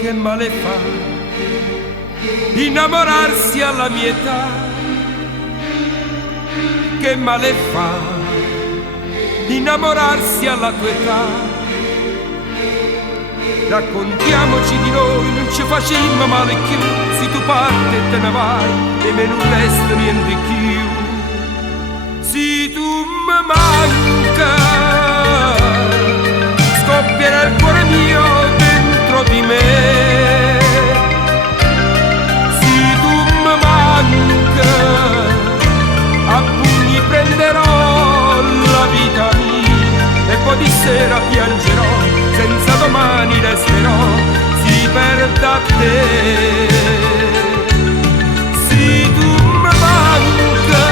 Che male fa innamorarsi alla mia età, che male fa innamorarsi alla tua età. Raccontiamoci di noi, non ci facemmo male più, se tu parti e te ne vai e me non resta niente più. Se tu mi manca scoppierà il cuore mio dentro di me. Se tu mi manca a pugni prenderò la vita mia e poi di sera piangerò, senza domani resterò, si perda a te. Se tu mi manca,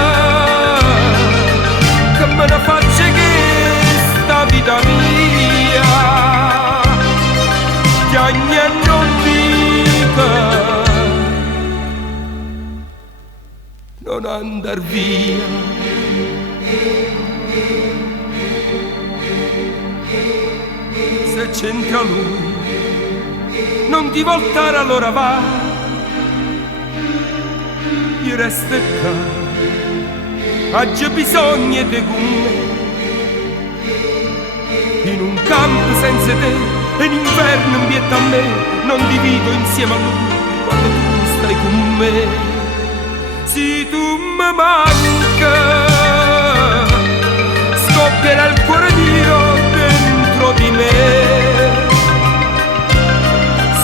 che me ne faccia che sta vita mia, che ogni non dica, non andar via. Se c'entra lui, non ti voltare allora va, io resto qua, oggi bisogna di con me, in un campo senza te, in inverno in pietà a me, non divido insieme a lui quando tu stai con me. Se tu mi manca, scoppierà il cuore mio dentro di me.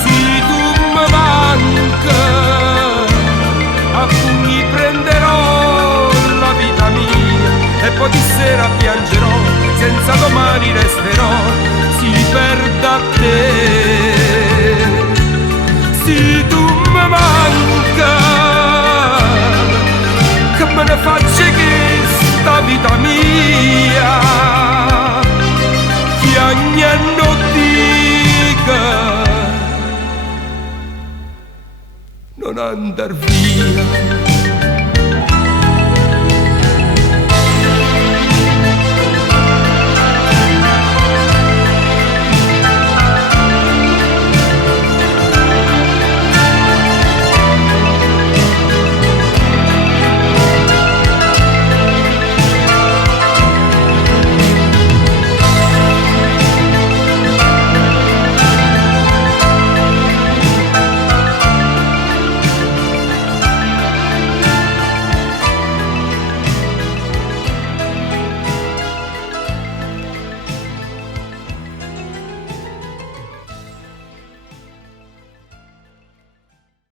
Se tu mi manca, a pugni prenderò la vita mia e poi di sera piangerò, senza domani resterò, si perda a te. Se tu mi manca, che me ne faccia che sta vita mia, che ogni anno dica, non andar via.